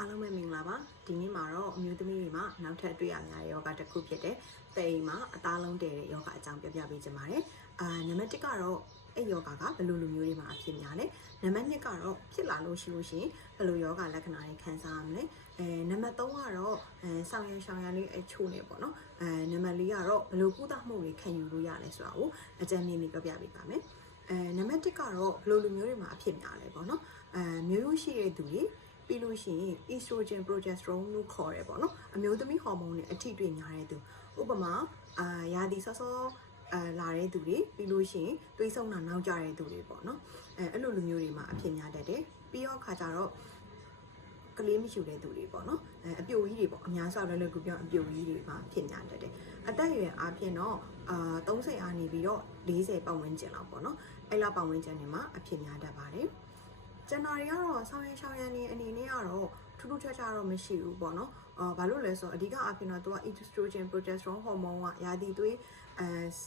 အားလုံးပဲမင်္ဂလာပါဒီနေ့မှာတော့အမျိုးသမီးတွေမှာနောက်ထပ်တွေ့ရများယောဂတစ်ခုဖြစ်တဲ့တိမ်မှာအသားလုံးတည်တဲ့ယောဂအကြောင်းပြောပြပေးချင်ပါတယ်နံပါတ်1ကတော့အဲ့ယောဂကဘယ်လိုလူမျိုးတွေမှာအဖြစ်များလဲနံပါတ်2ကတော့ဖြစ်လာလို့ရှိရင်ဘယ်လိုယောဂလက္ခဏာတွေခံစားရမလဲနံပါတ်3ကတော့ဆောင်ရန်လေးအချို့နေပေါ့နော်နံပါတ်4ကတော့ဘယ်လိုကုသမှုတွေခံယူလို့ရလဲဆိုတာကိုအကြံဉာဏ်လေးပြောပြပေးပါမယ်နံပါတ်1ကတော့ဘယ်လိုလူမျိုးတွေမှာအဖြစ်များလဲပေါ့နော်မျိုးရှိတဲ့သူတွေပြီးလို့ရှိရင် estrogen progesterone လို့ခေါ်ရဲပေါ့နော်အမျိုးသမီးဟော်မုန်းတွေအထိတွေ့များတဲ့သူဥပမာရာသီစောစောလာတဲ့သူတွေပြီးလို့ရှိရင်တွေးဆုံးတာနောက်ကျတဲ့သူတွေပေါ့နော်အဲ့လိုလူမျိုးတွေမှာအဖြစ်များတတ်တယ်ပြီးတော့ခါကြတော့ကလေးမရှိတဲ့သူတွေပေါ့နော်အပြိုကြီးတွေပေါ့အများစုလည်းလည်းကူပြောအပြိုကြီးတွေမှာဖြစ်များတတ်တယ်အသက်အရွယ်အားဖြင့်တော့30အားနေပြီးတော့40ပတ်ဝန်းကျင်လောက်ပေါ့နော်အဲ့လောက်ပတ်ဝန်းကျင်တွေမှာအဖြစ်များတတ်ပါတယ်ကျန်တာတွေကတော့ဆောင်းရန်နေအနေနဲ့ကတော့ထူးထူးခြားခြားတော့မရှိဘူးပေါ့နော်ဘာလို့လဲဆိုတော့အဓိကအဖြစ်တော့သူက estrogen progesterone hormone ကရာသီသွေး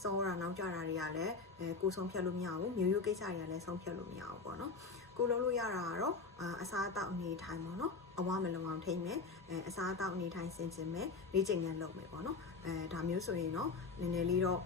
စောတာနောက်ကျတာတွေကလည်းကိုယ်ဆုံးဖြတ်လို့မရဘူးမျိုးရိုးကိစ္စတွေကလည်းဆုံးဖြတ်လို့မရဘူးပေါ့နော်ကိုလုံးလို့ရတာကတော့အစားအသောက်အနေထိုင်ပေါ့နော်အဝမလုံအောင်ထိမ့်မယ်အစားအသောက်အနေထိုင်ဆင်ခြင်မယ်လေ့ကျင့်ခန်းလုပ်မယ်ပေါ့နော်ဒါမျိုးဆိုရင်တော့နည်းနည်းလေးတော့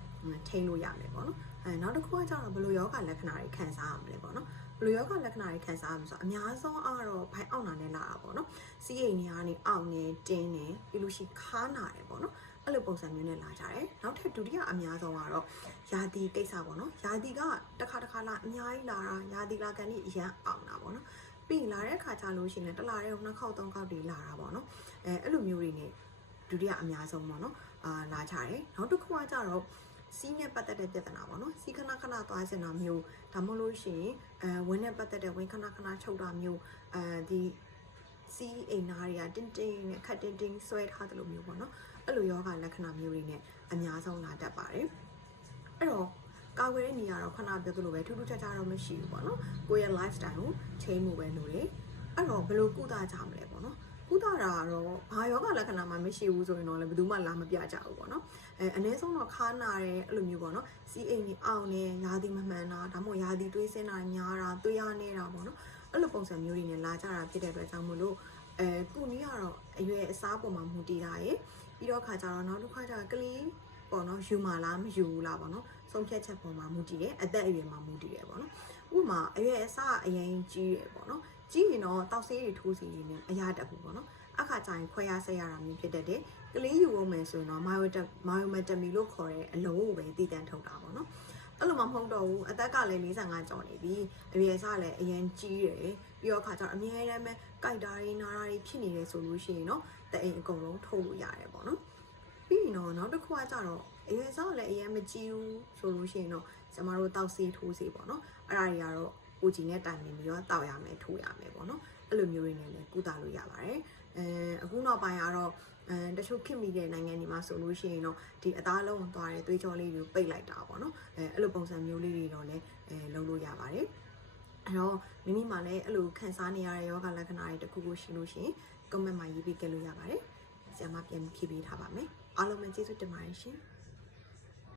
ထိမ့်လို့ရမယ်ပေါ့နော်နောက်တစ်ခုကကျတော့ဘယ်လိုယောဂလက္ခဏာတွေခံစားရမလဲပေါ့နော်ဘယ်လိုယောဂလက္ခဏာတွေခံစားရမလဲဆိုတော့အများဆုံးကတော့ဘိုင်အောက်နာနဲ့လာတာပေါ့နော်စီးအိမ်တွေကနေအောက်နေတင်းနေပြီးလို့ရှိခါနာတယ်ပေါ့နော်အဲ့လိုပုံစံမျိုးနဲ့လာကြတယ်နောက်ထပ်ဒုတိယအများဆုံးကတော့ယာတီကိစ္စပေါ့နော်ယာတီကတစ်ခါလာအများကြီးလာတာယာတီလာကန်ကြီးအရန်အောင်တာပေါ့နော်ပြီးလာတဲ့အခါကျလို့ရှိရင်တလားတဲ့2ခေါက်3ခေါက်တွေလာတာပေါ့နော်အဲ့လိုမျိုးတွေနဲ့ဒုတိယအများဆုံးပေါ့နော်လာကြတယ်နောက်တစ်ခုကကျတော့စီးနဲ့ပတ်သက်တဲ့ပြဿနာပေါ့နော်စီးခဏသွားစင်တာမျိုးဒါမှမဟုတ်လို့ရှိရင်ဝင်းနဲ့ပတ်သက်တဲ့ဝင်းခဏချုပ်တာမျိုးဒီစီးအိမ်နာတွေကတင်းနဲ့ခတ်တင်းဆွဲထားတယ်လို့မျိုးပေါ့နော်အဲ့လိုယောဂလက္ခဏာမျိုးတွေနဲ့အများဆုံးလာတတ်ပါတယ်အဲ့တော့ကာဝယ်တဲ့နေရာတော့ခဏပြောသလိုပဲထူးထူးခြားခြားတော့မရှိဘူးပေါ့နော်ကိုယ့်ရဲ့ lifestyle ကိုချိန်မှုပဲလို့လေအဲ့တော့ဘယ်လိုကုသကြမလဲပေါ့နော်ကုသတာကတော့ဘာယောဂလက္ခဏာမှမရှိဘူးဆိုရင်တော့လည်းဘယ်သူမှလာမပြကြဘူးပေါ့နော်အနည်းဆုံးတော့ခါနာတယ်အဲ့လိုမျိုးပေါ့နော်စီးအိမ်ကြီးအောင်နေရာသီမမှန်တာဒါမှမဟုတ်ရာသီတွေးစင်းတာညားတာသွေးရနေတာပေါ့နော်အဲ့လိုပုံစံမျိုးတွေနဲ့လာကြတာဖြစ်တဲ့အတွက်ကြောင့်မို့လို့ကုနည်းကတော့အရွယ်အစားပေါ်မှာမူတည်တာရယ်ပြီးတော့ခါကြတော့နောက်တစ်ခါကျကလေးပေါ့နော်ယူမာလားမယူဘူးလားပေါ့နော်ဆုံးဖြတ်ချက်ပေါ်မှာမူတည်တယ်အသက်အရွယ်မှာမူတည်တယ်ပေါ့နော်ဥပမာအရွယ်အစားအရင်ကြီးတယ်ပေါ့နော်ကြီးရင်တော့တောက်ဆေးတွေထိုးစီနေနဲ့အရာတက်ဘူးပေါ့နော်အခါကျရင်ခွဲရဆက်ရတာမျိုးဖြစ်တတ်တယ်ကလေးယူဖို့မယ်ဆိုရင်တော့ myomectomy လို့ခေါ်တဲ့အလုံးကိုပဲတည်တံ့ထုတ်တာပေါ့နော်အဲ့လိုမှမဟုတ်တော့ဘူးအသက်ကလည်း45ကျော်နေပြီအရွယ်အစားလည်းအရင်ကြီးတယ်ပြီးတော့ခါကျတော့အများကြီးလည်းကြိုက်တာတွေနာတာတွေဖြစ်နေတယ်ဆိုလို့ရှိရင်တော့တအိမ်အကုန်လုံးထုတ်လို့ရတယ်ပေါ့နော်ပြီးရင်တော့နောက်တစ်ခုကကျတော့အရွယ်စားလည်းအရင်မကြည့်ဘူးဆိုလို့ရှိရင်တော့ကျမတို့တောက်ဆေးထိုးဆေးပေါ့နော်အဲ့ဒါတွေကတော့ကိုကြီးနဲ့တိုင်ပင်ပြီးတော့တောက်ရမယ်ထိုးရမယ်ပေါ့နော်အဲ့လိုမျိုးတွေနဲ့လည်းကုသလို့ရပါတယ်အခုနောက်ပိုင်းကတော့တချို့ခင်မိတဲ့နိုင်ငံတွေမှာဆိုလို့ရှိရင်တော့ဒီအသားလုံးသွားတဲ့သွေးကြောလေးတွေကိုပိတ်လိုက်တာပေါ့နော်အဲ့လိုပုံစံမျိုးလေးတွေတော့လည်းလုပ်လို့ရပါတယ်အဲ့တော့မိမိမှလည်းအဲ့လိုခံစားနေရတဲ့ယောဂလက္ခဏာတွေတခုခုရှိလို့ရှိရင် comment မှာရေးပေးခဲ့လို့ရပါတယ်ဆရာမပြန်ဖြည့်ပေးထားပါမယ်အားလုံးပဲကျေးဇူးတင်ပါတယ်ရှင်